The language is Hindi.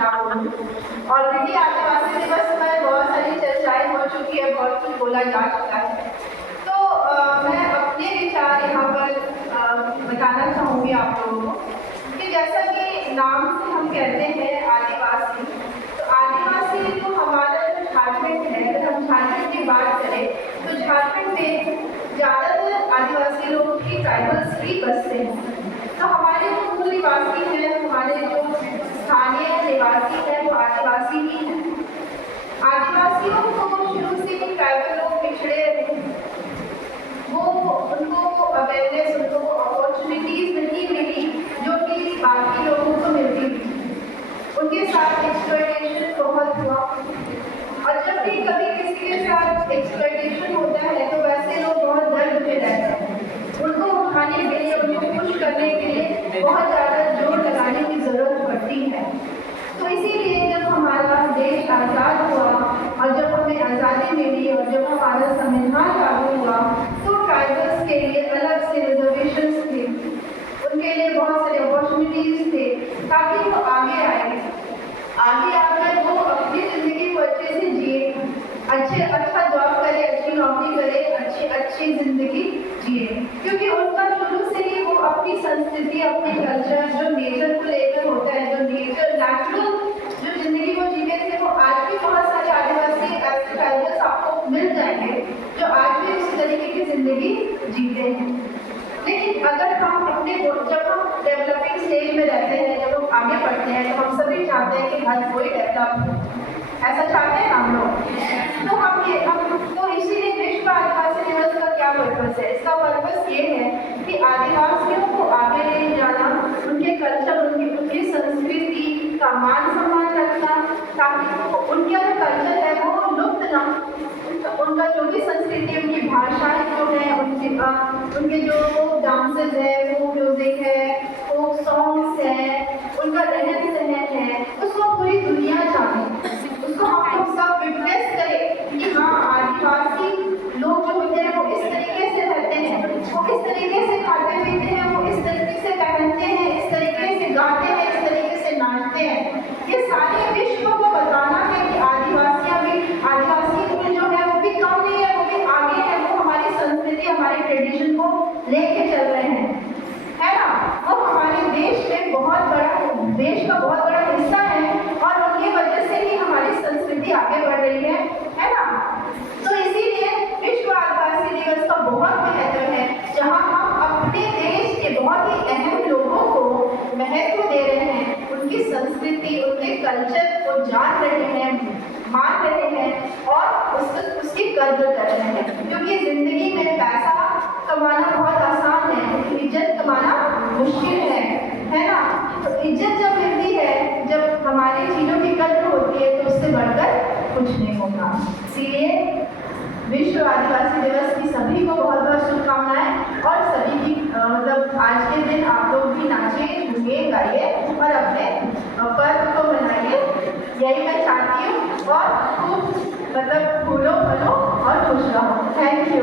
क्या बोलूं। ऑलरेडी आदिवासी दिवस पर बहुत सारी चर्चाएं हो चुकी है, बहुत कुछ बोला जा चुका है। तो मैं अपने विचार यहाँ पर बताना चाहूँगी आप लोगों को कि जैसा कि नाम से हम कहते हैं आदिवासी, तो आदिवासी तो हमारा जो झारखंड है, अगर हम झारखंड की बात करें तो झारखंड में ज़्यादातर आदिवासी लोगों की ट्राइबल्स ही बसते हैं। तो हमारे जो मूल निवासी हैं, हमारे जो स्थानीय निवासी हैं वो आदिवासी ही हैं। आदिवासियों को शुरू से ही ट्राइबल लोग पिछड़े रहे, वो उनको अवेयरनेस, उनको अपॉर्चुनिटीज नहीं मिली जो कि बाकी लोगों को मिलती थी। उनके साथ एक्सप्लॉयटेशन बहुत हुआ, और जब भी कभी किसी के साथ एक्सप्लॉयटेशन होता है तो वैसे लोग बहुत दर्द में रहते हैं। उनको उठाने के लिए, उनको खुश करने के लिए बहुत ज़्यादा जोर लगाने की ज़रूरत पड़ती है। तो इसीलिए जब हमारा देश आज़ाद हुआ और जब हमें आज़ादी मिली और जब हमारा संविधान लागू हुआ तो ट्राइबल्स के लिए अलग से रिजर्वेशंस थे, उनके लिए बहुत सारे अपॉर्चुनिटीज़ थे ताकि वो आगे आकर वो अपनी ज़िंदगी को अच्छे से जिए, अच्छा जॉब करे, अच्छी नौकरी करे, अच्छी ज़िंदगी जिए। क्योंकि उनका शुरू से ही वो अपनी संस्कृति, अपने कल्चर, जो नेचर को लेकर होता है, जो नेचर नेचुरल जो ज़िंदगी को जीते थे, वो आज भी बहुत सारे आदिवासी ऐसे ट्राइबल्स आपको मिल जाएंगे जो आज भी उस तरीके की ज़िंदगी जीते हैं। लेकिन अगर हम जब हम डेवलपिंग स्टेज में रहते हैं, जब हम आगे बढ़ते हैं, तो हम सभी चाहते हैं कि हर कोई डेवलप हो, ऐसा चाहते हैं हम लोग। तो इसीलिए विश्व आदिवासी दिवस का क्या पर्पस है? इसका पर्पस ये है कि आदिवासियों को आगे ले जाना, उनके कल्चर, उनकी संस्कृति का मान सम्मान रखना, ताकि उनका जो कल्चर है वो लुप्त ना, उनका जो भी संस्कृति, उनकी भाषाएं जो है, उनके जो डांसेस है, वो म्यूजिक है, वो सॉन्ग्स है, उनका रहन सहन है, उसको पूरी दुनिया जाने, उसको हम लोग सब विटनेस करें कि हाँ, आदिवासी लोग जो होते हैं वो इस तरीके से रहते हैं, वो इस तरीके से खाते पीते हैं, वो इस तरीके से पहनते हैं, इस तरीके से गाते हैं, इस तरीके से नाचते हैं। ये सारे विश्व को बताना है कि आदिवासी जो है वो भी कम नहीं है, वो भी आगे है, वो हमारी संस्कृति, हमारी ट्रेडिशन को लेके चल रहे हैं, है ना। वो हमारे देश का बहुत बड़ा हिस्सा है और उनकी वजह से ही हमारी संस्कृति आगे बढ़ रही है ना। तो इसीलिए विश्व आदिवासी दिवस का बहुत महत्व है, जहाँ हम अपने देश के बहुत ही अहम लोगों को महत्व दे रहे हैं, उनकी संस्कृति, उनके कल्चर को जान रहे हैं, मान रहे हैं और उसकी कद्र कर रहे हैं। क्योंकि जिंदगी में पैसा कमाना बहुत आसान है, इज्जत कमाना मुश्किल है ना। तो इज्जत जब मिलती है, जब हमारी चीज़ों की कद्र होती है, तो उससे बढ़कर कुछ नहीं होगा। इसलिए विश्व आदिवासी दिवस की सभी को बहुत बहुत शुभकामनाएं, और सभी की मतलब आज के दिन आप लोग भी नाचिए, झूमिए, गाइए और अपने पर्व को मनाइए, यही मैं चाहती हूँ। और खूब मतलब फूलो फलो और खुश रहो। Thank you.